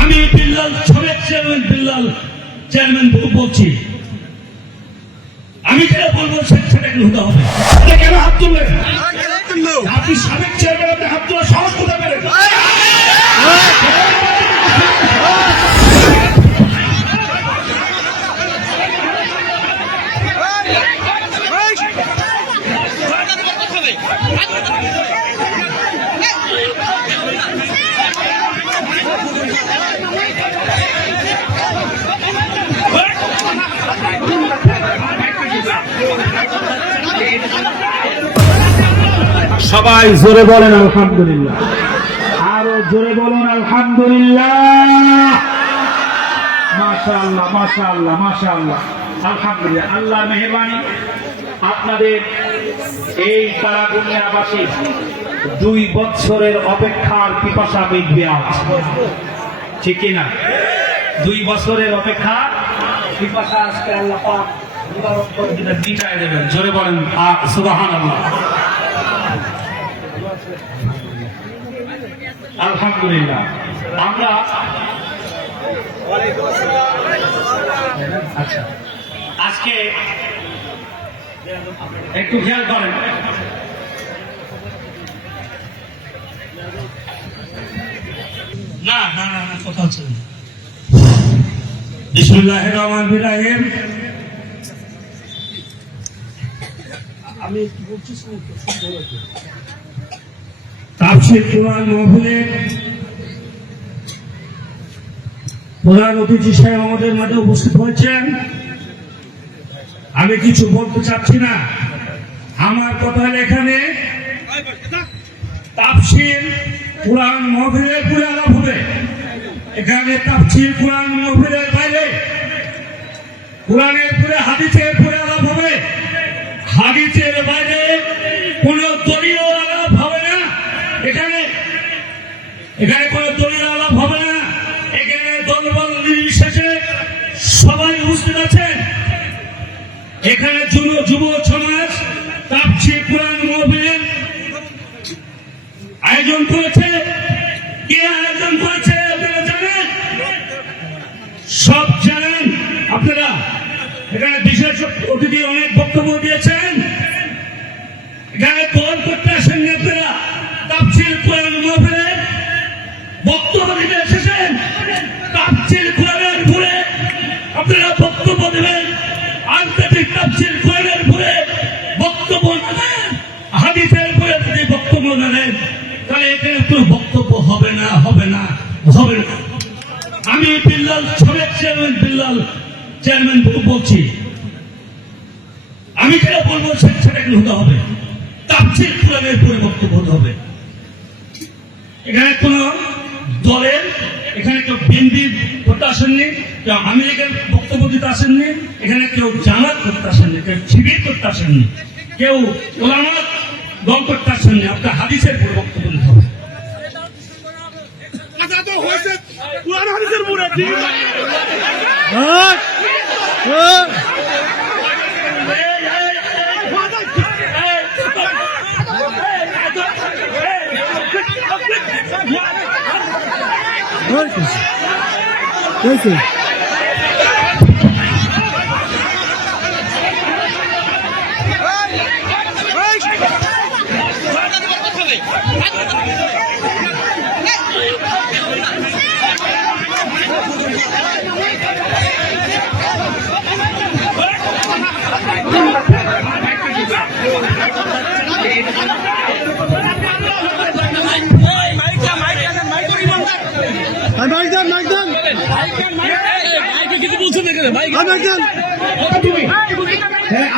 আমি বিল্লাল সাবেক চেয়ারম্যান বলছি, আমি যেটা বলবো সেটা হতে হবে। কেন হাত তুললেন? আপনি সাবেক চেয়ারম্যান, আপনি হাত তোলার সাহস কোথায় পেলেন? সবাই জোরে বলেন আলহামদুলিল্লাহ, আরো জোরে বলুন আলহামদুলিল্লাহ। মাশাআল্লাহ মাশাআল্লাহ মাশাআল্লাহ, আলহামদুলিল্লাহ। আল্লাহ মেহেরবানি, আপনাদের এই তারাগুনিয়াবাসী 2 বছরের অপেক্ষার পিপাসা মিটবে আজ, ঠিক কিনা? 2 বছরের অপেক্ষা পিপাসা আজকে আল্লাহ পাক মিটায় দেবেন। জোরে বলেন সুবহানাল্লাহ, আলহামদুলিল্লাহ। আমরা আচ্ছা, আজকে একটু খেয়াল করেন, না না না কথা হচ্ছে না। বিসমিল্লাহির রহমানির রহিম। আমি বলছি তাফসীর কোরআন মাহফিলের প্রধান অতিথি সাহেব আমাদের মাঝে উপস্থিত হয়েছেন। আমি কিছু বলতে চাচ্ছি না, আমার কথা এখানে তাফসীর কোরআন মাহফিলের পুরো আলাপ হবে। এখানে তাফসীর কোরআন মাহফিলের বাইরে কোরআনের পুরো হাদিসের পুরো আলাপ হবে। হাদিসের বাইরে কোন দলীয় আলাপ হবে না। এখানে কোন দলীয় আলাপ হবে না। এখানে দলবল নির্বিশেষে সবাই উপস্থিত আছেন। এখানে যুব সমাজ তাফসীর কোরআন মাহফিলের আয়োজন করেছে। কে আয়োজন করেছে আপনারা জানেন? সব জানেন আপনারা। এখানে বিশেষ অতিথি অনেক বক্তব্য দিয়েছেন। এখানে দল করতে আসেননি আপনারা, তাফসীর কোরআন মাহফিলের বক্তব্য দিতে এসেছেন। তাফসীর কোরআনের উপরে আপনারা বক্তব্য দেবেন। আন্তর্জাতিক তাফসীর কোরআনের উপরে বক্তব্য না দেন, হাদিসের উপরে যদি বক্তব্য না দেন, তাহলে এখানে কোনো বক্তব্য হবে না, হবে না, হবে না। আমি বিল্লাল সাবেক চেয়ারম্যান বলছি, আমি যেটা বলবো সেটা হতে হবে। তাফসীর কোরআনের উপরে বক্তব্য হতে হবে। এখানে কোন দলের, এখানে কেউ বিএনপির করতে আসেননি, কেউ আমেরিকার বক্তব্য দিতে আসেননি, এখানে কেউ জামাত করতে আসেননি, কেউ শিবির করতে আসেননি, কেউ ওলামাত দল করতে আসেননি। আপনার হাদিসের উপরে বক্তব্য দিতে হবে।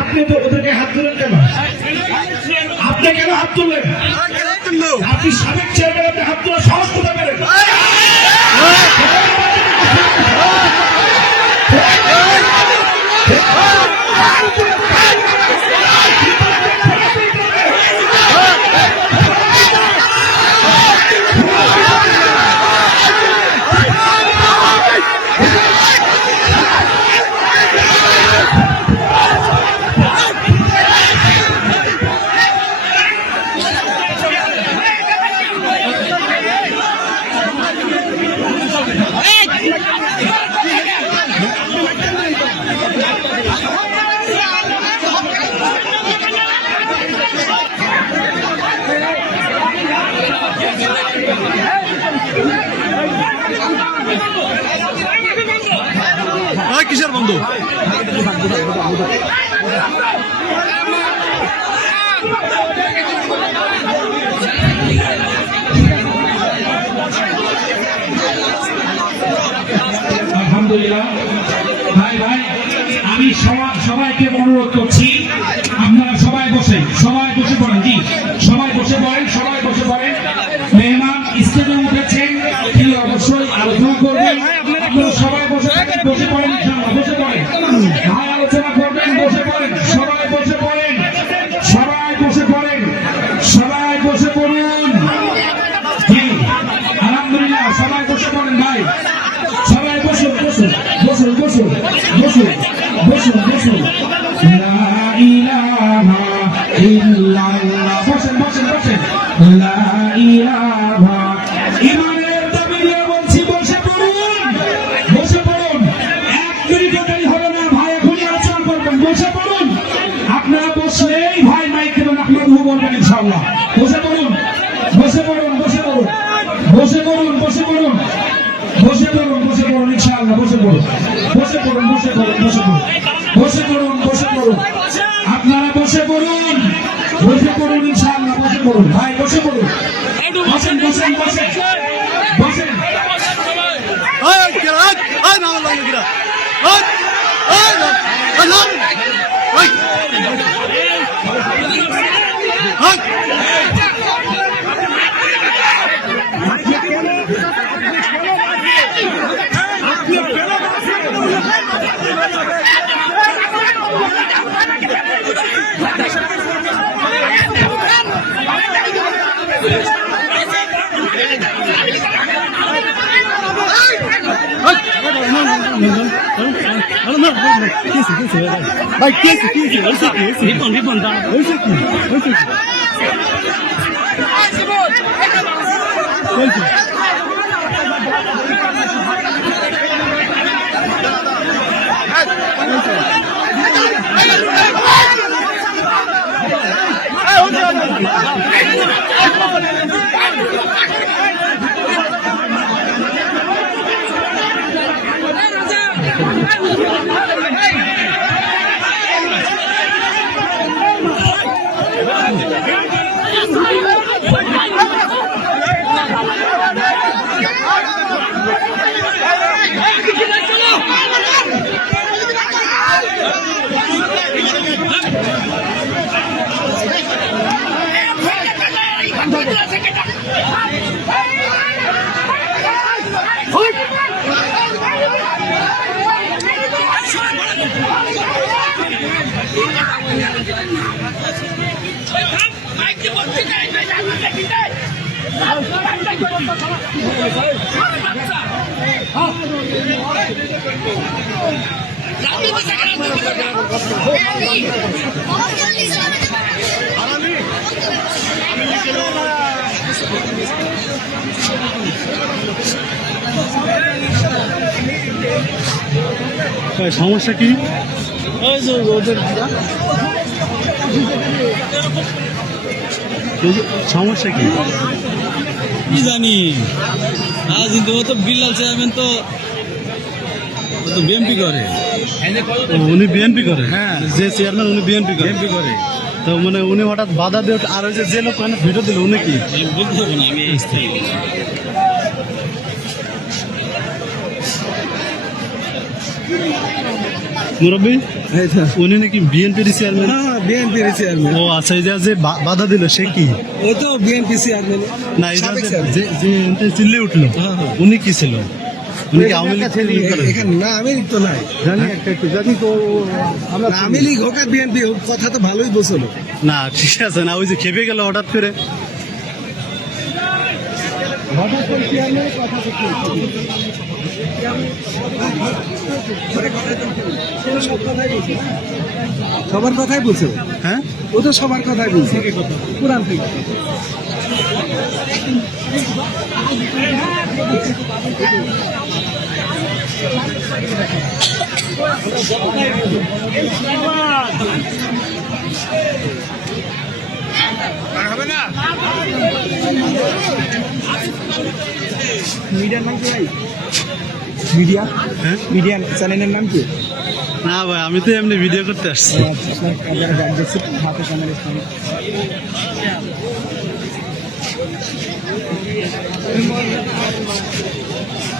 আপনি তো ওদেরকে হাত তুলেন কেন? আপনি কেন হাত তুললেন? আপনি সাবেক চেয়ারম্যান, আপনি হাত তোলার সাহস কোথায় পেলেন? বন্ধু আলহামদুলিল্লাহ। ভাই ভাই আমি সবাইকে অনুরোধ করছি আপনারা সবাই বসে পড়েন। জি সবাই বসে পড়েন। মেহমান স্টেজে উঠেছেন, তিনি অবশ্যই আলোচনা করবেন। আপনারা সবাই বসে পড়েন, ইনশাআল্লাহ বসে পড়েন। ভাই আলোচনা করবেন, বসে পড়েন। সবাই বসে পড়ুন। জি আলহামদুলিল্লাহ, সবাই বসে পড়েন ভাই। সবাই বসুন। লা ইলাহা ইল্লাল্লাহ। বসেন। লা ইলাহা ইমানের দাবি নিয়ে বলছি, বসে পড়ুন। 1 মিনিটও দেরি হবে না ভাই, এখনই আলোচনা করবেন। বসে পড়ুন। আপনারা বসলেই ভাই মাইক দেবেন, আপনারা বলবেন ইনশাআল্লাহ। বসে পড়ুন ইনশাআল্লাহ। বসে পড়ুন। আপনারা বসে পড়ুন ইনশাআল্লাহ। বসে পড়ুন ভাই, বসে পড়ুন। বসেন। ভাই রিপন সমস্যা কি? সমস্যা কি কি জানি আজ কিন্তু ও তো বিল্লাল চেয়ারম্যান তো বিএমপি করে। উনি বিএনপি করে? হ্যাঁ, যে চেয়ারম্যান উনি বিএনপি করে। তো মানে উনি হঠাৎ বাধা দিয়ে আর ওই যে লোক ভিডিও দিল উনি কি বলতে হবে না, আমি স্থায়ী মুরব্বী উনি নাকি বিএনপির চেয়ারম্যান? বিএনপির চেয়ারম্যান। ও আচ্ছা, এই যে বাধা দিল সে কি? ও তো বিএনপি চেয়ারম্যান না, এই যে চিল্লি উঠলো উনি কি ছিল? উনি কি আওয়ামী লীগ এখানে না, আমি তো নাই জানি একটু জানি তো আমরা আমি লীগ হোক আর বিএনপি হোক, কথা তো ভালোই বলছিল। না ঠিক আছে না, ওই যে খেপে গেল হঠাৎ করে। সবার কথাই বলছে। হ্যাঁ, ও তো সবার কথাই বলছে পুরান থেকে। মিডিয়ার নাম কি ভাই? মিডিয়া হ্যাঁ, মিডিয়া চ্যানেলের নাম কি? না ভাই আমি তো এমনি ভিডিও করতে আসছি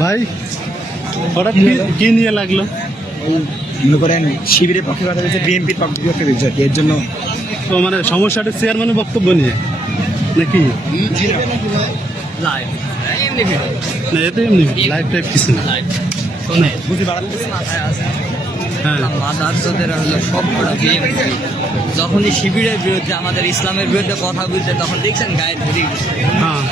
ভাই হঠাৎ কি নিয়ে লাগলো? মনে করেন শিবিরের পক্ষে কথা বলছে, বিএনপির পক্ষে বলছে, এর জন্য তো মানে সমস্যাটা চেয়ারম্যানের বক্তব্য নিয়ে নাকি? না এতে এমনি লাইভ টাইপ কিছু না। বুঝতে বাড়াচ্ছে মাথায় আছে। হ্যাঁ মাদারসদের হলো সবকটা বিএনপি। যখনই শিবিরের বিরুদ্ধে, আমাদের ইসলামের বিরুদ্ধে কথা বলছে, তখন দেখছেন গায়ে ধরে গেছে। হ্যাঁ